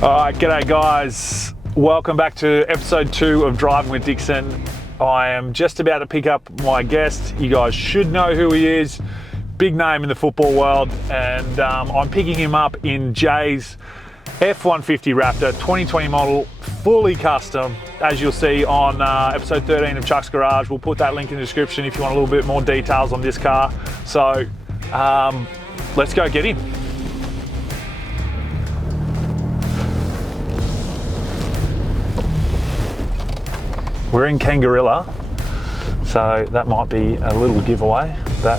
Alright, g'day guys. Welcome back to episode 2 of Drivin With Dixon. I am just about to pick up my guest. You guys should know who he is. Big name in the football world, and I'm picking him up in Jay's F150 Raptor 2020 model, fully custom, as you'll see on episode 13 of Chuck's Garage. We'll put that link in the description if you want a little bit more details on this car. So let's go get him. We're in Kangarilla, so that might be a little giveaway, but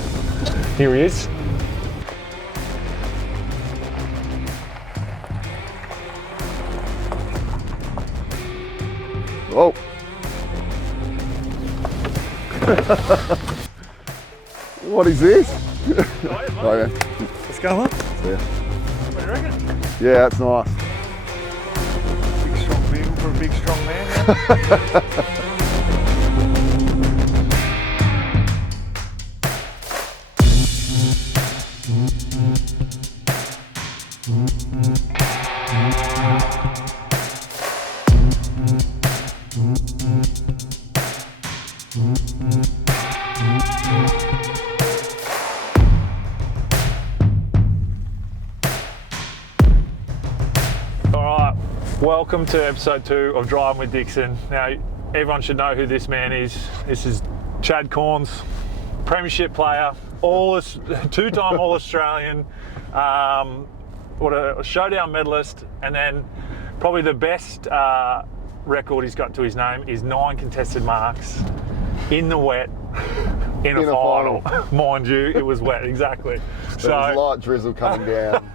here he is. Oh. What is this? Oh, yeah. Let's go on. Yeah. What do you reckon? Yeah, that's nice. Big strong vehicle for a big strong man. Welcome to episode 2 of Drivin With Dixon. Now, everyone should know who this man is. This is Chad Corns, premiership player, two-time All-Australian, a showdown medalist, and then probably the best record he's got to his name is 9 contested marks in the wet in a final. Mind you, it was wet, exactly. There was light drizzle coming down.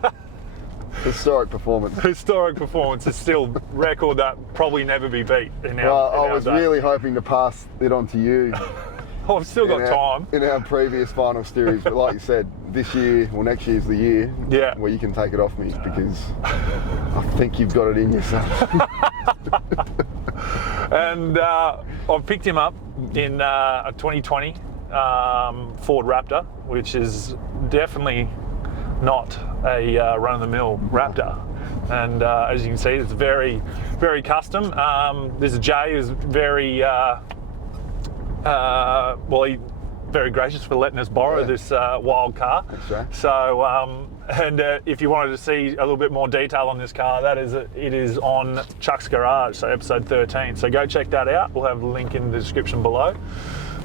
Historic performance. Historic performance. It's still a record that probably never be beat. I was really hoping to pass it on to you. I've still got time. In our previous final series, but like you said, this year, well, next year's the year where you can take it off me, because I think you've got it in yourself. And I've picked him up in a 2020 Ford Raptor, which is definitely not a run-of-the-mill Raptor, and as you can see, it's very, very custom. There's a Jay who's very very gracious for letting us borrow this wild car. That's right. So if you wanted to see a little bit more detail on this car, it is on Chuck's Garage, so episode 13. So go check that out. We'll have the link in the description below.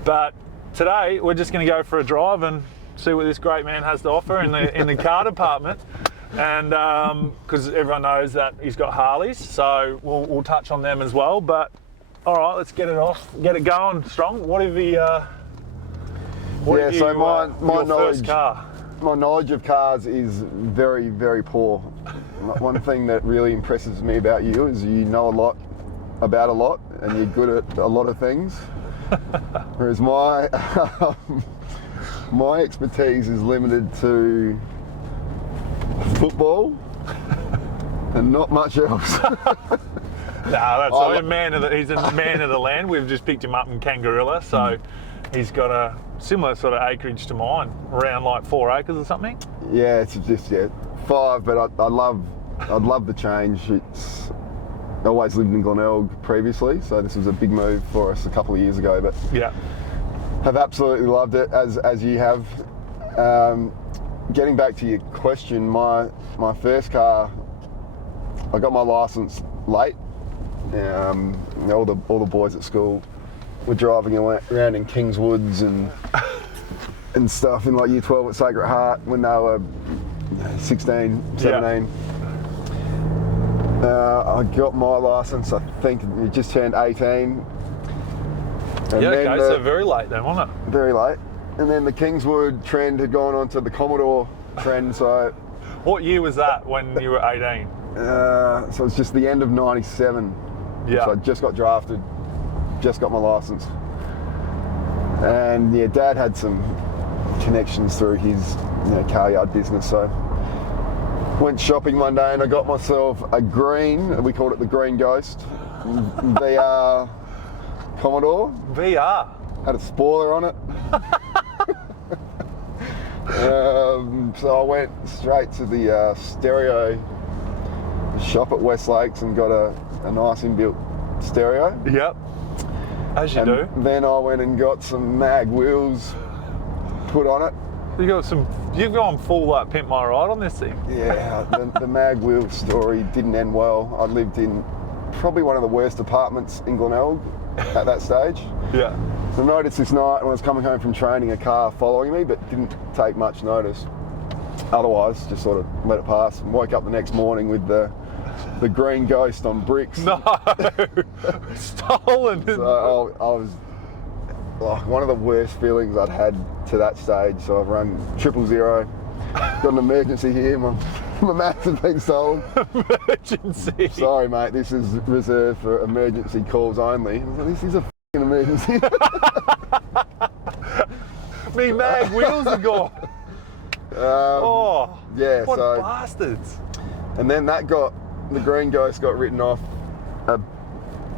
But today we're just going to go for a drive and see what this great man has to offer in the car department, and because everyone knows that he's got Harleys, so we'll touch on them as well. But all right, let's get it off, get it going strong. My knowledge of cars is very, very poor. One thing that really impresses me about you is you know a lot about a lot, and you're good at a lot of things, whereas my expertise is limited to football and not much else. He's a man of the land. We've just picked him up in Kangarilla, so he's got a similar sort of acreage to mine, around like 4 acres or something. Yeah, it's just 5, but I'd love the change. I always lived in Glenelg previously, so this was a big move for us a couple of years ago, but yeah. Have absolutely loved it, as you have. Getting back to your question, my first car, I got my license late. All the boys at school were driving around in Kingswoods and stuff in like year 12 at Sacred Heart when they were 16, 17. I got my license, I think we just turned 18. So very late then, wasn't it? Very late. And then the Kingswood trend had gone on to the Commodore trend, so... What year was that when you were 18? So it's just the end of 97. Yeah. So I just got drafted, just got my license. And Dad had some connections through his car yard business, so went shopping one day and I got myself a green, we called it the Green Ghost, VR Commodore. VR? Had a spoiler on it. So I went straight to the stereo shop at West Lakes and got a nice inbuilt stereo. Yep. As you do. Then I went and got some mag wheels put on it. You've gone full like pimp my ride on this thing. Yeah, the mag wheel story didn't end well. I lived in probably one of the worst apartments in Glenelg at that stage. Yeah. So I noticed this night when I was coming home from training a car following me, but didn't take much notice. Otherwise, just sort of let it pass and woke up the next morning with the green ghost on bricks. No, stolen. So I was like one of the worst feelings I'd had to that stage. So I've run 000, got an emergency here. My mats have been sold. Emergency. Sorry, mate. This is reserved for emergency calls only. This is a f***ing emergency. Me mag wheels are gone. Yeah. What so bastards. and then the green ghost got written off.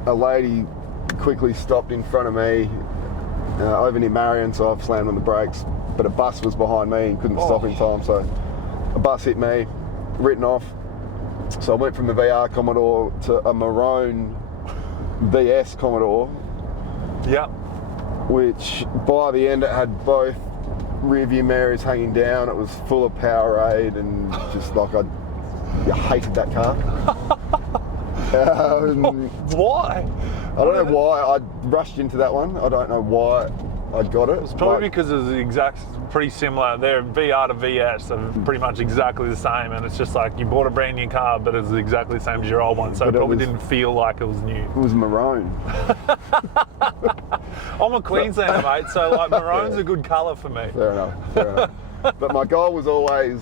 A lady quickly stopped in front of me over near Marion, so I've slammed on the brakes. But a bus was behind me and couldn't stop in time, so a bus hit me, written off. So I went from the VR Commodore to a maroon VS Commodore. Yep. Which by the end it had both rear view mirrors hanging down. It was full of Powerade and just like I hated that car. Why? I don't know why I rushed into that one. I don't know why I got it. It's probably because it's pretty similar. They're VR to VS, so pretty much exactly the same. And it's just like you bought a brand new car, but it's exactly the same as your old one, so it probably didn't feel like it was new. It was maroon. I'm a Queenslander, mate, so like maroon's a good colour for me. Fair enough. But my goal was always,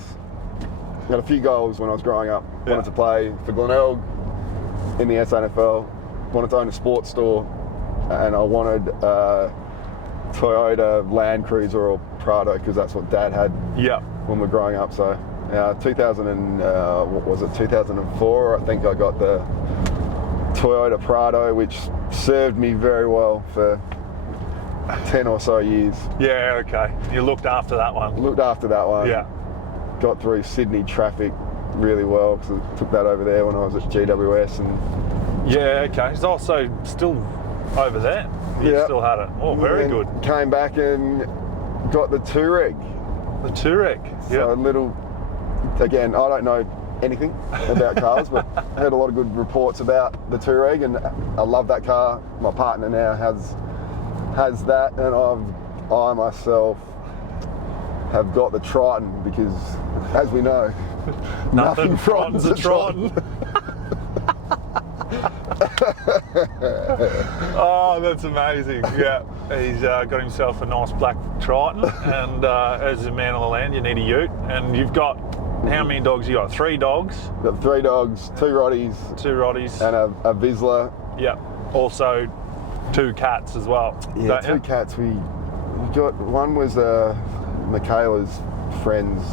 I had a few goals when I was growing up. Wanted to play for Glenelg in the SNFL, wanted to own a sports store, and I wanted Toyota Land Cruiser or Prado because that's what Dad had when we were growing up. So 2004, I think I got the Toyota Prado, which served me very well for 10 or so years. Yeah, okay. You looked after that one. Looked after that one. Yeah. Got through Sydney traffic really well because I took that over there when I was at GWS. And yeah, okay. It's also still over there. You still had it. Oh, very good. Came back and got the Touareg. The Touareg. So a little, again, I don't know anything about cars, but I heard a lot of good reports about the Touareg, and I love that car. My partner now has that, and I myself have got the Triton because, as we know, nothing frightens a Triton. Oh, that's amazing. Yeah, he's got himself a nice black Triton, and as a man on the land, you need a ute. And you've got, how many dogs you got? 3 dogs? Got 3 dogs, 2 Rotties. 2 Rotties. And a Vizsla. Yeah. Also 2 cats as well. Yeah, 2 cats. We got, one was Michaela's friend's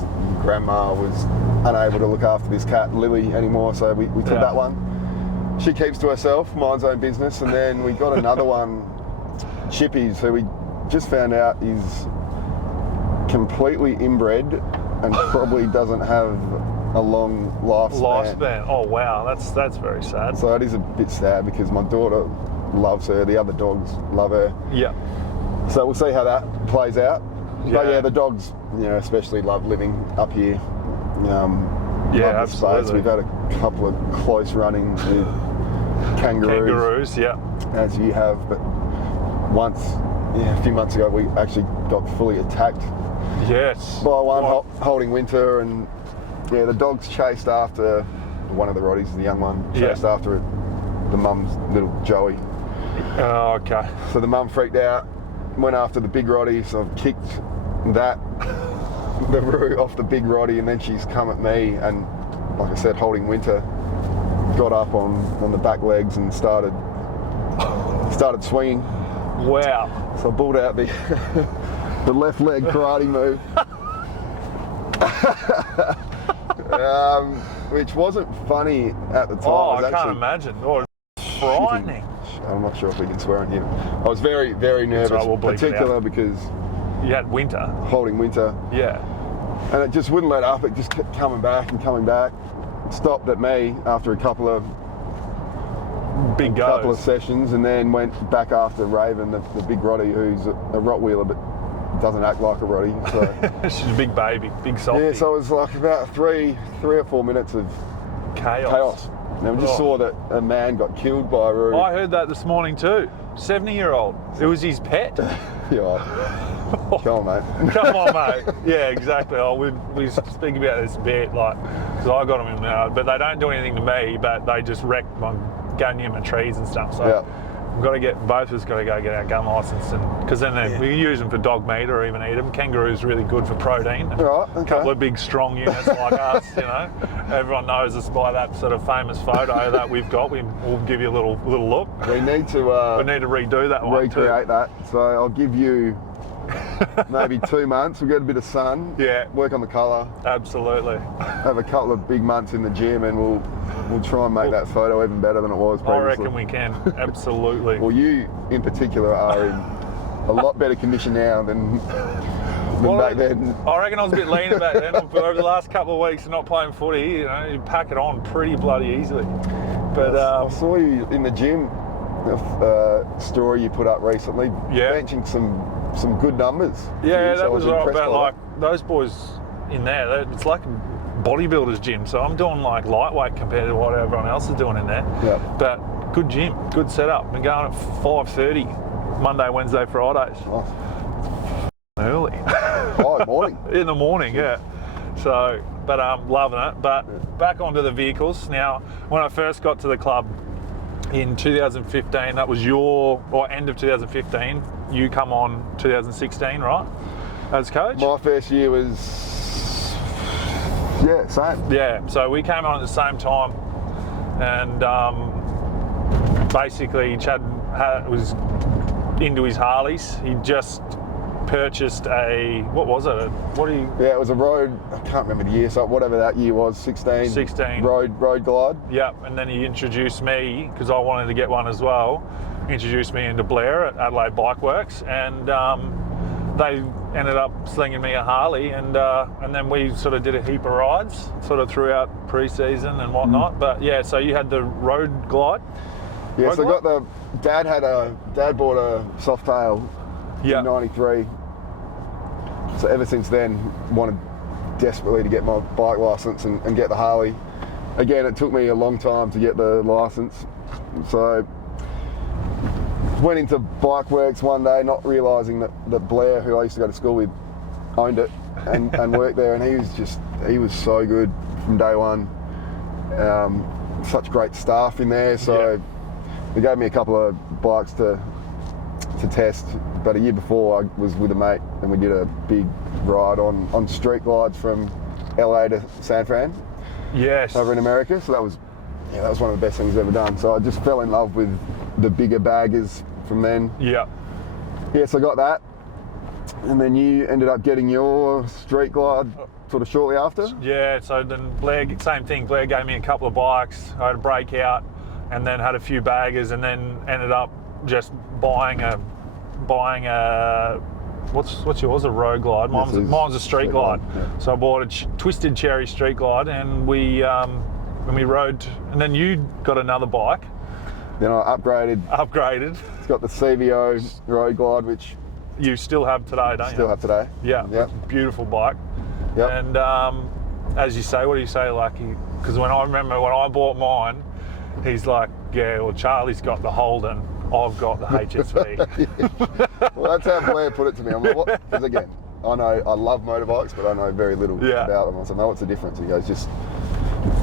grandma was unable to look after this cat, Lily, anymore, so we took that one. She keeps to herself, minds her own business, and then we got another one, Chippy's, who we just found out is completely inbred and probably doesn't have a long lifespan. Oh wow, that's very sad. So it is a bit sad because my daughter loves her, the other dogs love her. Yeah. So we'll see how that plays out. Yeah. But yeah, the dogs, especially love living up here. Yeah, absolutely. absolutely. We've had a couple of close run-ins with kangaroos. Kangaroos, yeah. As you have, but once, a few months ago, we actually got fully attacked. Yes. By one holding winter, and the dogs chased after one of the Rotties, the young one, chased after the mum's little Joey. Oh, okay. So the mum freaked out, went after the big Rottie, so I've kicked the root off the big Rottie, and then she's come at me, and like I said, holding winter, got up on the back legs and started swinging. Wow. So I pulled out the left leg karate move. Which wasn't funny at the time. Oh, I can't imagine. Oh, frightening. I'm not sure if we can swear on here. I was very, very nervous, particularly because you had winter. Holding winter. Yeah. And it just wouldn't let up. It just kept coming back and coming back. stopped at me after a couple of sessions, and then went back after Raven, the big Roddy, who's a Rottweiler but doesn't act like a Roddy. So she's a big baby, big softie. yeah, so it was like about three or 4 minutes of chaos. And we just saw that a man got killed by a Roo. I heard that this morning too. 70-year-old. It was his pet. Yeah. Come on, mate. Come on, mate. Yeah, exactly. We speak about this a bit, like, because I got them in there, but they don't do anything to me, but they just wreck my gun near my trees and stuff. So we've got to both of us got to go get our gun license, and because then we can use them for dog meat or even eat them. Kangaroo's really good for protein. Right, okay. A couple of big, strong units like us, you know. Everyone knows us by that sort of famous photo that we've got. We'll give you a little look. We need to redo that one. Recreate that. So I'll give you maybe 2 months. We'll get a bit of sun. Yeah. Work on the colour. Absolutely. Have a couple of big months in the gym, and we'll try and make that photo even better than it was previously. I reckon we can. Absolutely. Well, you in particular are in a lot better condition now than back then. I reckon I was a bit leaner back then, but over the last couple of weeks of not playing footy, you know, you pack it on pretty bloody easily. But I saw you in the gym. Story you put up recently, benching some good numbers. Yeah, that was right. But like those boys in there, it's like a bodybuilder's gym. So I'm doing like lightweight compared to what everyone else is doing in there. Yeah. But good gym, good setup. Been going at 5:30, Monday, Wednesday, Fridays. Nice. Early. Oh, morning. In the morning, yeah. So, but loving it. But back onto the vehicles now. When I first got to the club in 2015, that was end of 2015. You come on 2016, right? As coach? My first year was, same. Yeah, so we came on at the same time, and basically Chad was into his Harleys. He just purchased a, what was it? Yeah, it was a road, I can't remember the year, so whatever that year was, 16. Road glide. Yep, and then he introduced me, because I wanted to get one as well, introduced me into Blair at Adelaide Bike Works, and they ended up slinging me a Harley, and then we sort of did a heap of rides, sort of throughout pre-season and whatnot. But yeah, so you had the road glide. Yeah, so I got Dad bought a Softail in '93. So ever since then, wanted desperately to get my bike license and get the Harley. Again, it took me a long time to get the license. So went into Bike Works one day, not realising that Blair, who I used to go to school with, owned it and worked there, and he was so good from day one. Such great staff in there, so they gave me a couple of bikes to test. But a year before, I was with a mate and we did a big ride on street glides from LA to San Fran. Yes. Over in America. So that was one of the best things I've ever done. So I just fell in love with the bigger baggers from then. Yeah. Yeah, so I got that. And then you ended up getting your street glide sort of shortly after? Yeah, so then Blair, same thing. Blair gave me a couple of bikes. I had a breakout and then had a few baggers, and then ended up just buying a what's yours, a road glide? Mine's a street glide. Yeah. So I bought a twisted cherry street glide, and we rode, and then you got another bike. Then I upgraded. It's got the CVO road glide, which you still have today, don't you? Still have today. Yeah. Yep. Beautiful bike. Yep. And as you say, what do you say? Like, because when I bought mine, he's like, yeah, well, Charlie's got the Holden, I've got the HSV. Well, that's how Blair put it to me. I'm like, what? Because again, I love motorbikes, but I know very little about them. I said, no, what's the difference? He goes, just,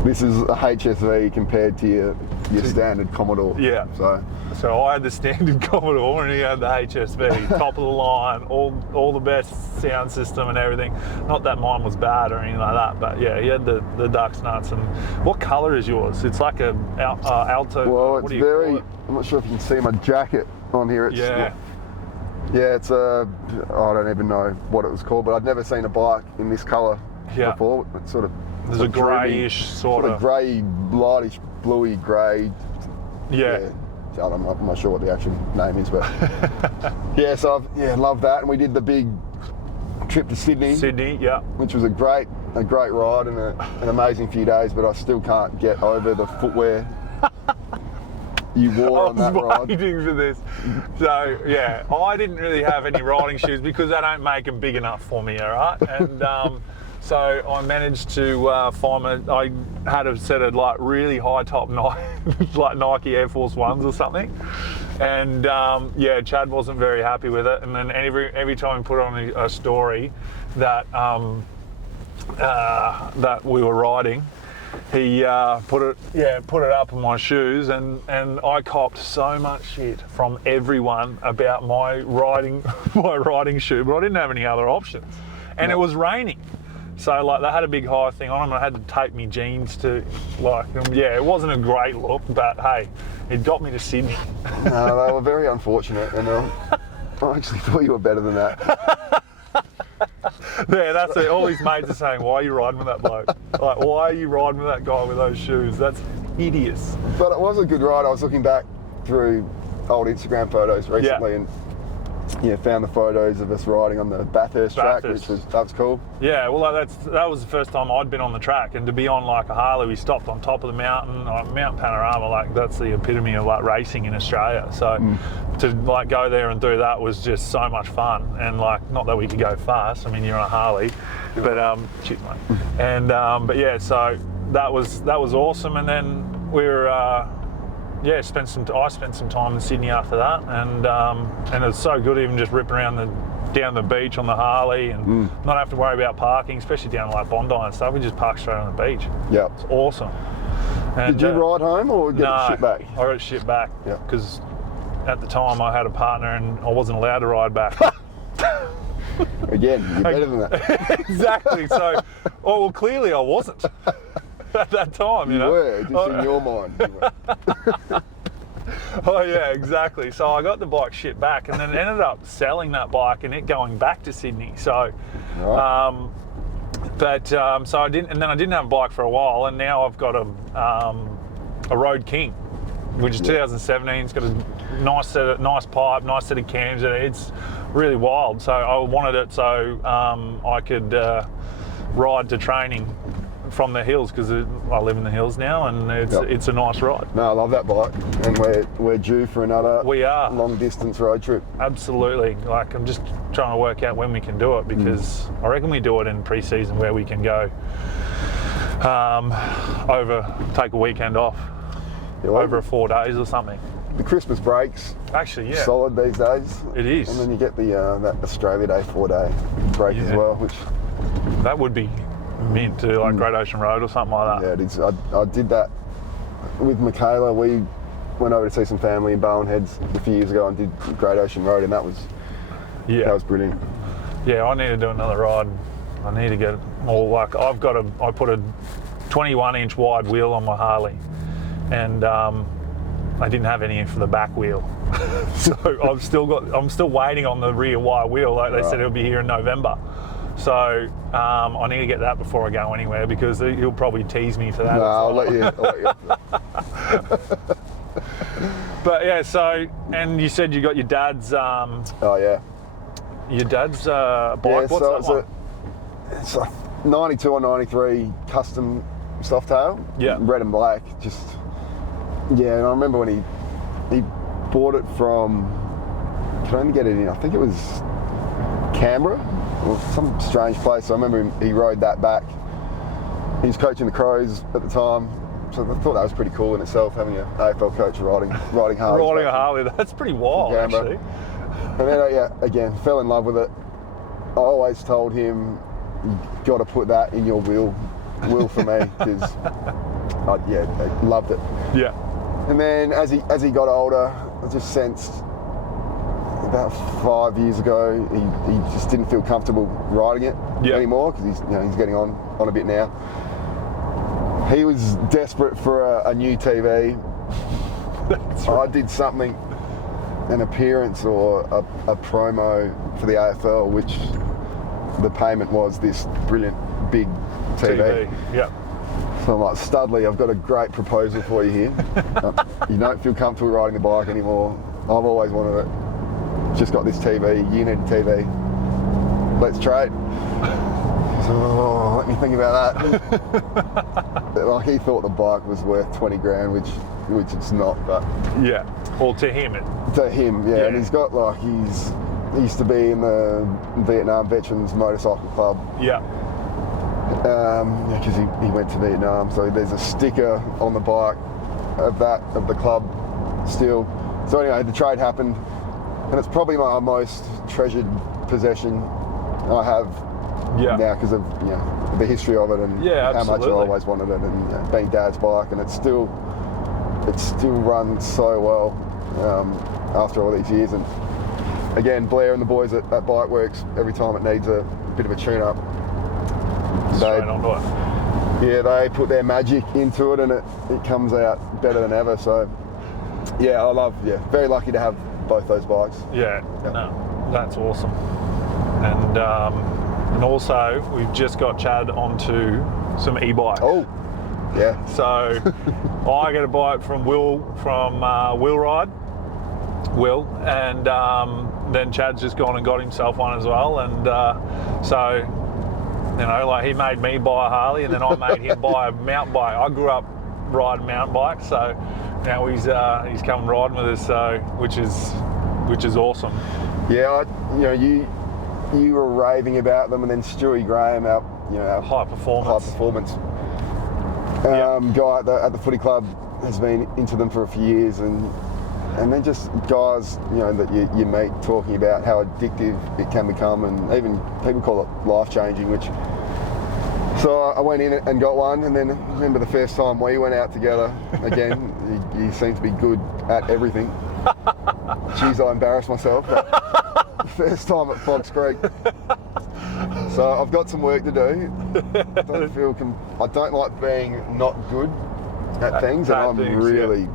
this is a HSV compared to your standard Commodore. Yeah. So I had the standard Commodore and he had the HSV, top of the line, all the best sound system and everything. Not that mine was bad or anything like that, but yeah, he had the duck's nuts. And what colour is yours? It's like a Alto. Well, it's I'm not sure if you can see my jacket on here. It's it's I don't even know what it was called, but I'd never seen a bike in this colour before. It's sort of, there's a greyish sort of grey, lightish, bluey grey. Yeah. I'm not sure what the actual name is, but so I've loved that. And we did the big trip to Sydney. Yeah. Which was a great a great ride and an amazing few days, but I still can't get over the footwear you wore on that ride. I was waiting for this. So yeah, I didn't really have any riding shoes because they don't make them big enough for me, all right? And so I managed to find I had a set of like really high top like Nike Air Force Ones or something. And yeah, Chad wasn't very happy with it. And then every time we put on a story that that we were riding, he put it up on my shoes, and I copped so much shit from everyone about my riding shoe, but I didn't have any other options, and it was raining, so like they had a big high thing on them. I had to tape me jeans to like them. Yeah, it wasn't a great look, but hey, it got me to Sydney. No, they were very unfortunate, and I actually thought you were better than that. Yeah, that's it. All his mates are saying, "Why are you riding with that bloke? Like, why are you riding with that guy with those shoes? That's hideous." But it was a good ride. I was looking back through old Instagram photos recently, and found the photos of us riding on the Bathurst track, that was cool. Yeah, well, that was the first time I'd been on the track, and to be on like a Harley, we stopped on top of the mountain, Mount Panorama. Like that's the epitome of like racing in Australia. So to like go there and do that was just so much fun, and like not that we could go fast. I mean, you're on a Harley, but shit, mate. And but yeah, so that was awesome, and then we were. I spent some time in Sydney after that, and it was so good even just ripping around down the beach on the Harley and not have to worry about parking, especially down like Bondi and stuff. We just park straight on the beach. Yeah, it's awesome. And, did you ride home or get it shipped back? I got it shipped back because at the time I had a partner and I wasn't allowed to ride back. Again, you're better than that. Exactly. So, well, clearly I wasn't. At that time, you know. Were, just in your mind. You were. Oh yeah, exactly. So I got the bike shipped back, and then ended up selling that bike and it going back to Sydney. So, so I didn't, and then I didn't have a bike for a while, and now I've got a Road King, which is 2017. It's got a nice pipe, nice set of cams. It's really wild. So I wanted it so I could ride to training from the hills, because I live in the hills now, and it's a nice ride. No, I love that bike, and we're due for another long distance road trip. Absolutely. Like I'm just trying to work out when we can do it, because I reckon we do it in pre-season where we can go take a weekend off over 4 days or something. The Christmas breaks actually solid these days. It is. And then you get the that Australia Day 4-day break as well, which that would be mint to like Great Ocean Road or something like that. Yeah, it is. I did that with Michaela. We went over to see some family in Bowen Heads a few years ago and did Great Ocean Road, and that was brilliant. Yeah, I need to do another ride. I need to get more like I put a 21-inch wide wheel on my Harley, and I didn't have any for the back wheel. So I'm still waiting on the rear wire wheel. Like they said, it'll be here in November. So I need to get that before I go anywhere, because he'll probably tease me for that. No, I'll let you. But yeah, so, and you said you got your dad's. Your dad's bike. Yeah, what's that one? It's a 92 or 93 custom Softail. Yeah. Red and black. And I remember when he bought it from. Could only get it in. I think it was Canberra. Or some strange place. I remember he rode that back. He was coaching the Crows at the time, so I thought that was pretty cool in itself, having an AFL coach riding Harley. Riding a Harley, that's pretty wild, actually. And then, again, fell in love with it. I always told him, "You got to put that in your wheel for me," because I loved it. Yeah. And then as he got older, I just sensed. About 5 years ago, he just didn't feel comfortable riding it anymore, because he's getting on a bit now. He was desperate for a new TV. That's right. I did something, an appearance or a promo for the AFL, which the payment was this brilliant big TV. Yeah. So I'm like, Studley, I've got a great proposal for you here. You don't feel comfortable riding the bike anymore. I've always wanted it. Just got this TV, you need a TV, let's trade. Oh, let me think about that. Like, he thought the bike was worth 20 grand, which it's not, but Yeah. Well, to him, to him, yeah. And he's got like, he used to be in the Vietnam Veterans Motorcycle Club. Yeah. Because he went to Vietnam, so there's a sticker on the bike of the club still. So anyway, the trade happened, and it's probably my most treasured possession I have now because of the history of it and how much I always wanted it, and being Dad's bike, and it still runs so well after all these years. And again, Blair and the boys at Bike Works, every time it needs a bit of a tune-up, straight onto it. Yeah, they put their magic into it, and it comes out better than ever. So yeah, very lucky to have both those bikes. Yeah. No, that's awesome. And also we've just got Chad onto some e-bikes. Oh, yeah. So I get a bike from Will Ride, and then Chad's just gone and got himself one as well, and so like, he made me buy a Harley, and then I made him buy a mountain bike. I grew up riding mountain bikes, so now he's come riding with us, so which is awesome. Yeah, you were raving about them, and then Stewie Graham, our high performance guy at the footy club, has been into them for a few years, and then just guys that you meet talking about how addictive it can become, and even people call it life-changing, which. So I went in and got one, and then I remember the first time we went out together. Again, you seem to be good at everything. Jeez, I embarrassed myself. The first time at Fox Creek. So I've got some work to do. I don't like being not good at things, and I'm really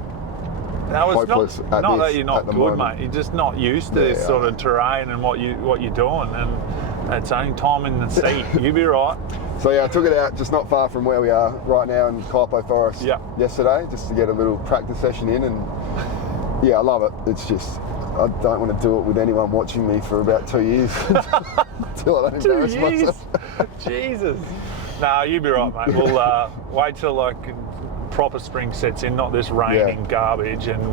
hopeless at not this that you're not the good, moment. mate. You're just not used to this sort of terrain and what you're doing, and it's only time in the seat. You'll be right. So yeah, I took it out just not far from where we are right now in Kaipo Forest yesterday, just to get a little practice session in, and yeah, I love it. It's just, I don't want to do it with anyone watching me for about 2 years until I don't embarrass myself. Jesus. No, you'll be right, mate. We'll wait till like proper spring sets in, not this raining garbage, and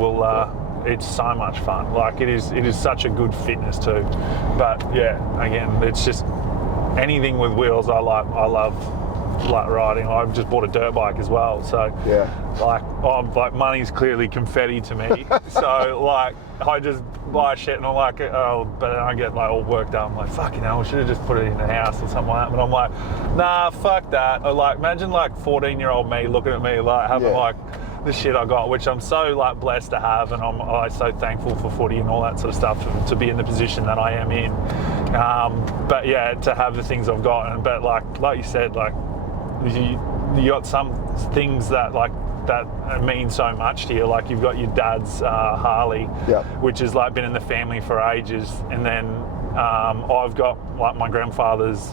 it's so much fun. Like, it is such a good fitness too. But yeah, again, it's just anything with wheels I love riding. I've just bought a dirt bike as well, so like money's clearly confetti to me. So like, I just buy shit and I'm like, but then I get like all worked up. I'm like, fucking hell, I should have just put it in the house or something like that. But I'm like, nah, fuck that. Or like, imagine like 14-year-old me looking at me like having like the shit I got, which I'm so like blessed to have, and I'm so thankful for footy and all that sort of stuff to be in the position that I am in. But yeah, to have the things I've got, but like you said, like you got some things that mean so much to you. Like, you've got your dad's Harley, which has like been in the family for ages, and then I've got like my grandfather's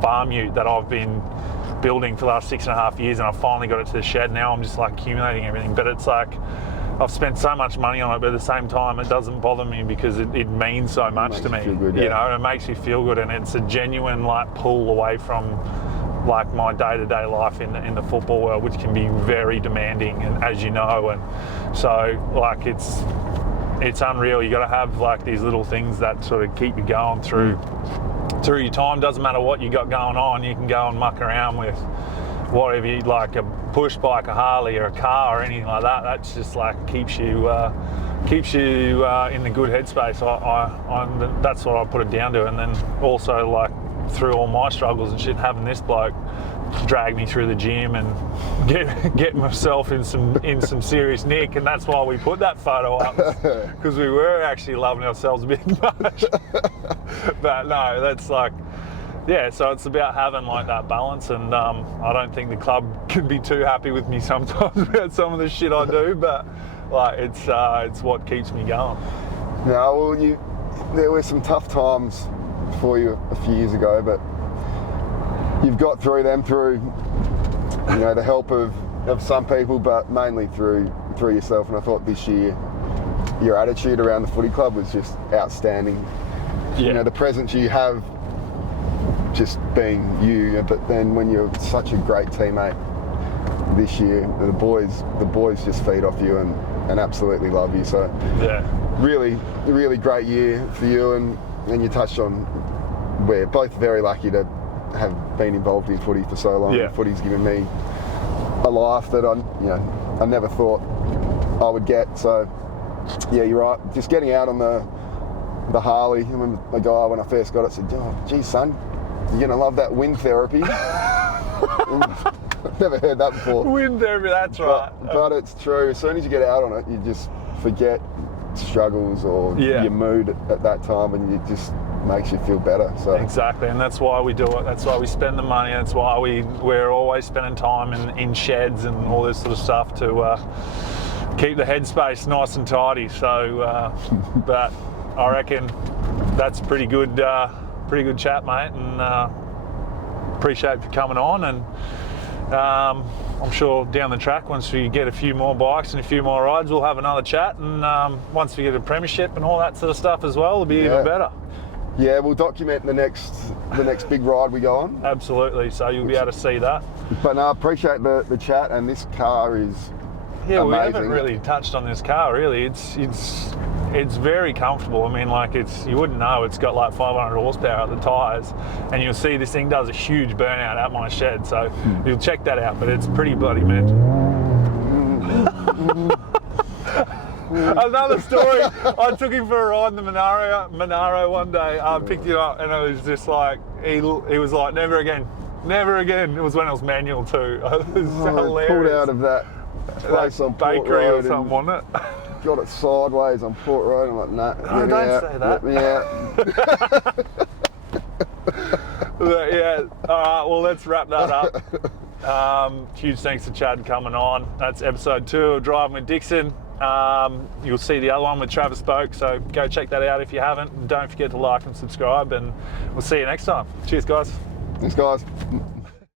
farm ute that I've been building for the last 6.5 years, and I finally got it to the shed. Now I'm just like accumulating everything, but it's like I've spent so much money on it, but at the same time it doesn't bother me because it means so much to me. Good, you know, it makes me feel good, and it's a genuine like pull away from like my day-to-day life in the football world, which can be very demanding, and as you know, and so like it's unreal. You got to have like these little things that sort of keep you going through your time. Doesn't matter what you got going on, you can go and muck around with whatever you like, a push bike, a Harley, or a car, or anything like that. That's just like keeps you in the good headspace. That's what I put it down to. And then also, like, through all my struggles and shit, having this bloke drag me through the gym and get myself in some serious nick, and that's why we put that photo up, because we were actually loving ourselves a bit much. But no, that's like, yeah, so it's about having like that balance, and I don't think the club can be too happy with me sometimes about some of the shit I do, but like it's what keeps me going. No, well, there were some tough times for you a few years ago, but you've got through them through the help of some people, but mainly through yourself. And I thought this year your attitude around the footy club was just outstanding. The presence you have just being you. But then when you're such a great teammate this year, the boys just feed off you and absolutely love you. So Yeah. really great year for you. And you touched on, we're both very lucky to have been involved in footy for so long. Yeah. Footy's given me a life that I never thought I would get. So yeah, you're right. Just getting out on the Harley. I remember a guy when I first got it said, "Oh, geez, son, you're gonna love that wind therapy." I've never heard that before. Wind therapy, that's right. But it's true. As soon as you get out on it, you just forget struggles or your mood at that time, and it just makes you feel better. So Exactly, and that's why we do it. That's why we spend the money. That's why we're always spending time in sheds and all this sort of stuff to keep the headspace nice and tidy. So, but I reckon that's pretty good chat, mate, and appreciate you coming on. And I'm sure down the track, once we get a few more bikes and a few more rides, we'll have another chat. And once we get a premiership and all that sort of stuff as well, it'll be even better. Yeah, we'll document the next big ride we go on. Absolutely. So you'll be able to see that. But no, I appreciate the chat, and this car is amazing. We haven't really touched on this car. Really, it's very comfortable. I mean, like you wouldn't know it's got like 500 horsepower at the tyres, and you'll see this thing does a huge burnout at my shed. So you'll check that out. But it's pretty bloody mint. Another story. I took him for a ride in the Monaro one day. I picked him up, and it was just like he was like, never again, never again. It was when it was manual too. It was hilarious. Pulled out of that place on Port bakery Road or something, wasn't it? Got it sideways on Port Road. I'm like, nah. Oh, don't say that. Let me out. Yeah. All right. Well, let's wrap that up. Huge thanks to Chad coming on. That's episode 2 of Drivin With Dixon. You'll see the other one with Travis Spoke, so go check that out if you haven't. Don't forget to like and subscribe, and we'll see you next time. Cheers, guys. Thanks, guys.